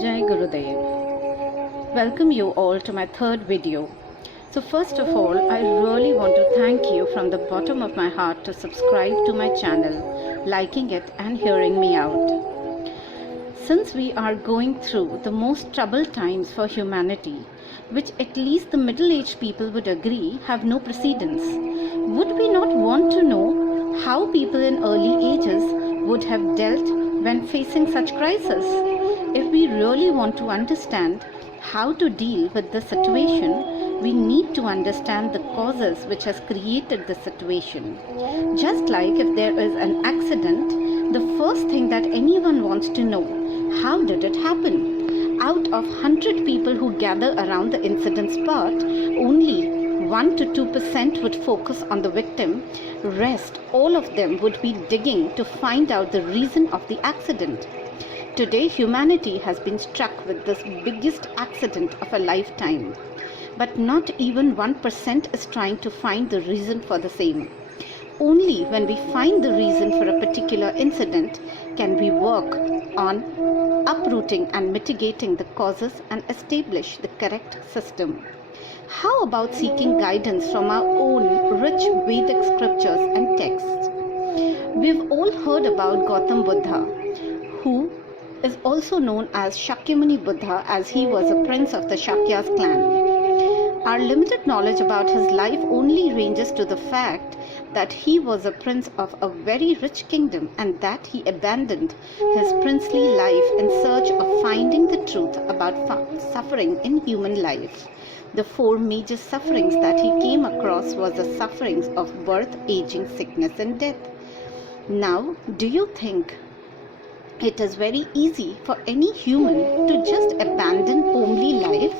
Jai Gurudev. Welcome you all to my third video. So first of all, I really want to thank you from the bottom of my heart to subscribe to my channel, liking it and hearing me out. Since we are going through the most troubled times for humanity, which at least the middle-aged people would agree have no precedence, would we not want to know how people in early ages would have dealt when facing such crisis? If we really want to understand how to deal with the situation, we need to understand the causes which has created the situation. Just like if there is an accident, the first thing that anyone wants to know, how did it happen? Out of 100 people who gather around the incident spot, only 1 to 2% would focus on the victim. Rest, all of them would be digging to find out the reason of the accident. Today, humanity has been struck with this biggest accident of a lifetime. But not even 1% is trying to find the reason for the same. Only when we find the reason for a particular incident can we work on uprooting and mitigating the causes and establish the correct system. How about seeking guidance from our own rich Vedic scriptures and texts? We've all heard about Gautam Buddha, who is also known as Shakyamuni Buddha, as he was a prince of the Shakyas clan. Our limited knowledge about his life only ranges to the fact that he was a prince of a very rich kingdom and that he abandoned his princely life in search of finding the truth about suffering in human life. The 4 major sufferings that he came across was the sufferings of birth, aging, sickness and death. Now, do you think it is very easy for any human to just abandon homely life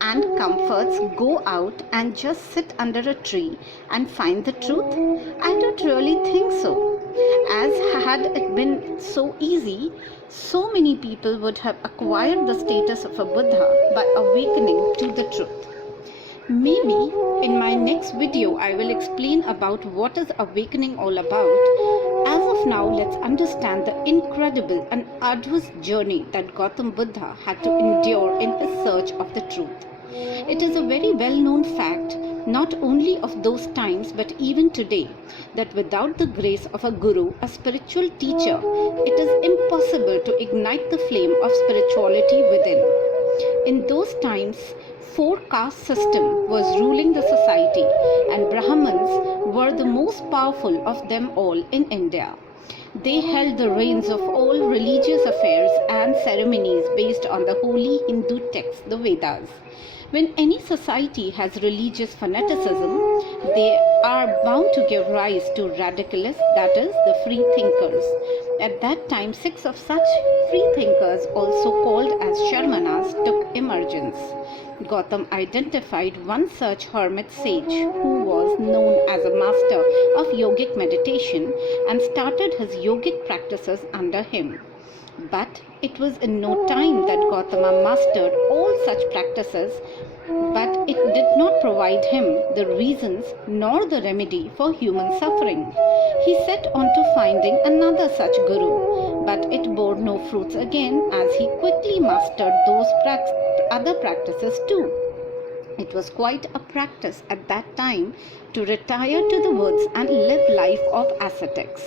and comforts, go out and just sit under a tree and find the truth? I don't really think so. As had it been so easy, so many people would have acquired the status of a Buddha by awakening to the truth. Maybe in my next video I will explain about what is awakening all about. As of now, let's understand the incredible and arduous journey that Gautam Buddha had to endure in his search of the truth. It is a very well-known fact, not only of those times but even today, that without the grace of a guru, a spiritual teacher, it is impossible to ignite the flame of spirituality within. In those times, 4-caste system was ruling the society and Brahmins were the most powerful of them all in India. They held the reins of all religious affairs and ceremonies based on the holy Hindu texts, the Vedas. When any society has religious fanaticism, they are bound to give rise to radicalists, that is, the free thinkers. At that time, 6 of such free thinkers, also called as Sharmanas, took emergence. Gautam identified one such hermit sage who was known as a master of yogic meditation and started his yogic practices under him. But it was in no time that Gautama mastered all such practices, but it did not provide him the reasons nor the remedy for human suffering. He set on to finding another such guru, but it bore no fruits again, as he quickly mastered those other practices too. It was quite a practice at that time to retire to the woods and live life of ascetics.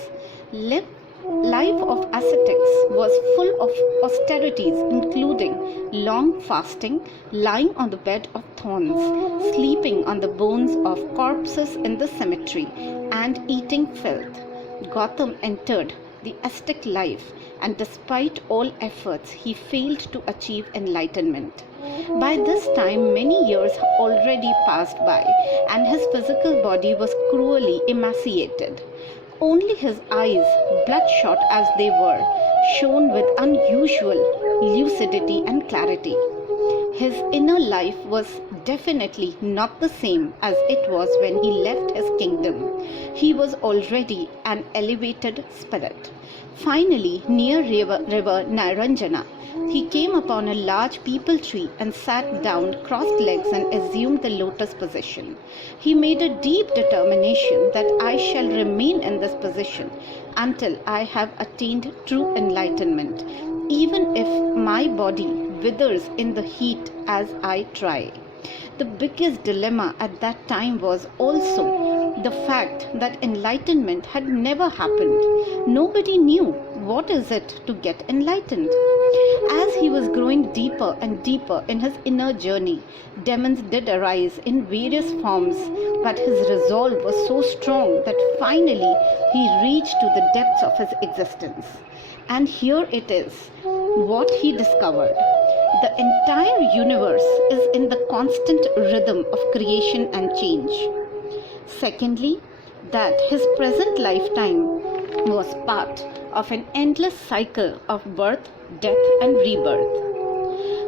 Life of ascetics was full of austerities, including long fasting, lying on the bed of thorns, sleeping on the bones of corpses in the cemetery, and eating filth. Gautam entered the ascetic life, and despite all efforts, he failed to achieve enlightenment. By this time, many years already passed by, and his physical body was cruelly emaciated. Only his eyes, bloodshot as they were, shone with unusual lucidity and clarity. His inner life was definitely not the same as it was when he left his kingdom. He was already an elevated spirit. Finally, near river Naranjana, he came upon a large peepal tree and sat down crossed legs and assumed the lotus position. He made a deep determination that I shall remain in this position until I have attained true enlightenment, even if my body withers in the heat as I try. The biggest dilemma at that time was also the fact that enlightenment had never happened. Nobody knew what is it to get enlightened. As he was growing deeper and deeper in his inner journey, demons did arise in various forms, but his resolve was so strong that finally he reached to the depths of his existence. And here it is, what he discovered. The entire universe is in the constant rhythm of creation and change. Secondly, that his present lifetime was part of an endless cycle of birth, death, and rebirth.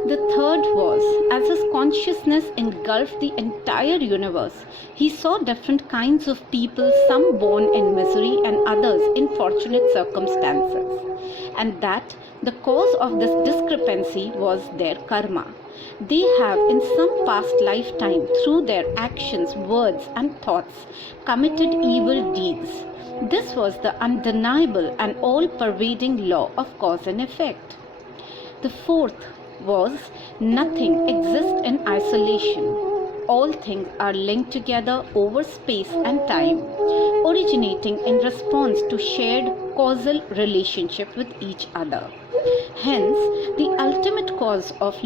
The third was, as his consciousness engulfed the entire universe, he saw different kinds of people, some born in misery and others in fortunate circumstances, and that the cause of this discrepancy was their karma. They have in some past lifetime, through their actions, words and thoughts, committed evil deeds. This was the undeniable and all-pervading law of cause and effect. The fourth was, nothing exists in isolation. All things are linked together over space and time, originating in response to shared causal relationship with each other. Hence, the ultimate cause of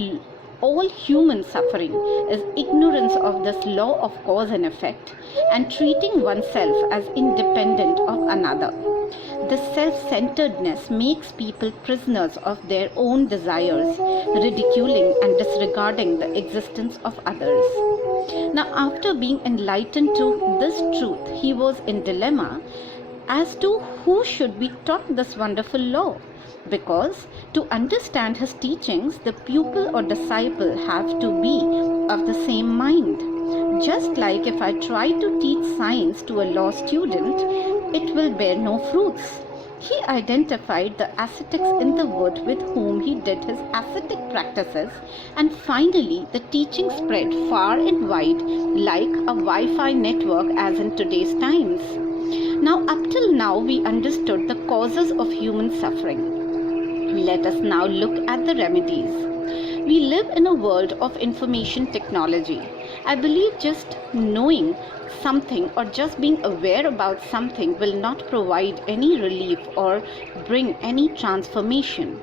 all human suffering is ignorance of this law of cause and effect and treating oneself as independent of another. This self-centeredness makes people prisoners of their own desires, ridiculing and disregarding the existence of others. Now, after being enlightened to this truth, he was in dilemma as to who should be taught this wonderful law. Because to understand his teachings, the pupil or disciple have to be of the same mind. Just like if I try to teach science to a law student, it will bear no fruits. He identified the ascetics in the wood with whom he did his ascetic practices, and finally the teaching spread far and wide like a Wi-Fi network as in today's times. Now, up till now, we understood the causes of human suffering. Let us now look at the remedies. We live in a world of information technology. I believe just knowing something or just being aware about something will not provide any relief or bring any transformation.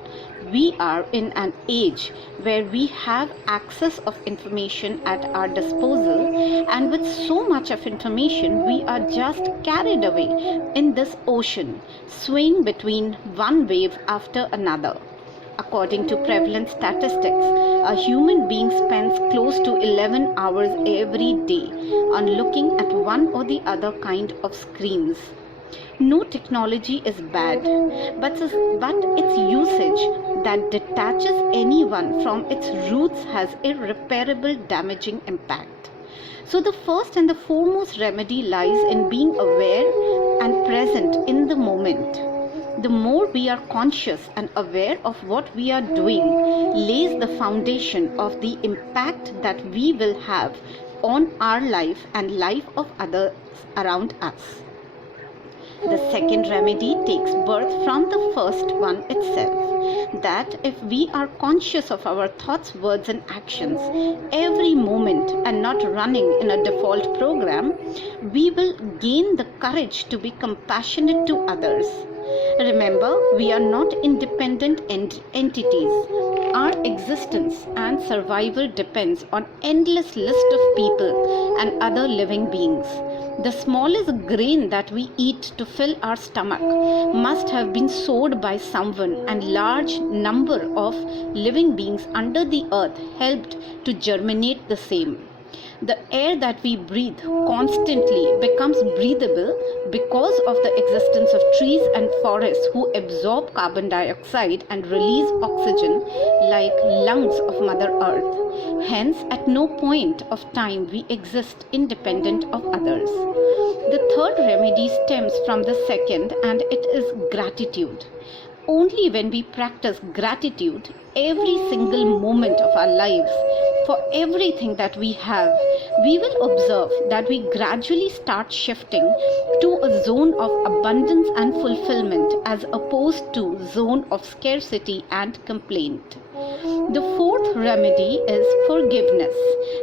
We are in an age where we have access of information at our disposal, and with so much of information, we are just carried away in this ocean, swaying between one wave after another. According to prevalent statistics, a human being spends close to 11 hours every day on looking at one or the other kind of screens. No technology is bad, but its usage that detaches anyone from its roots has irreparable damaging impact. So the first and the foremost remedy lies in being aware and present in the moment. The more we are conscious and aware of what we are doing lays the foundation of the impact that we will have on our life and life of others around us. The second remedy takes birth from the first one itself, that if we are conscious of our thoughts, words and actions every moment and not running in a default program, we will gain the courage to be compassionate to others. Remember, we are not independent entities. Our existence and survival depends on endless list of people and other living beings. The smallest grain that we eat to fill our stomach must have been sowed by someone, and large number of living beings under the earth helped to germinate the same. The air that we breathe constantly becomes breathable because of the existence of trees and forests who absorb carbon dioxide and release oxygen like lungs of Mother Earth. Hence, at no point of time we exist independent of others. The third remedy stems from the second, and it is gratitude. Only when we practice gratitude every single moment of our lives for everything that we have, we will observe that we gradually start shifting to a zone of abundance and fulfillment as opposed to zone of scarcity and complaint. The fourth fourth remedy is forgiveness,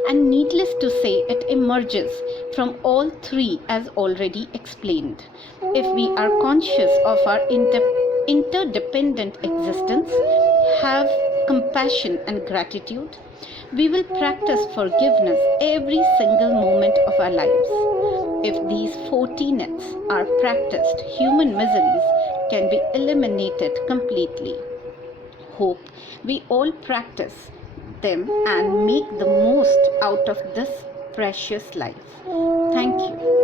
and needless to say, it emerges from all three as already explained. If we are conscious of our interdependent existence, have compassion and gratitude, we will practice forgiveness every single moment of our lives. If these 4 tenets are practiced, human miseries can be eliminated completely. Hope we all practice them and make the most out of this precious life. Thank you.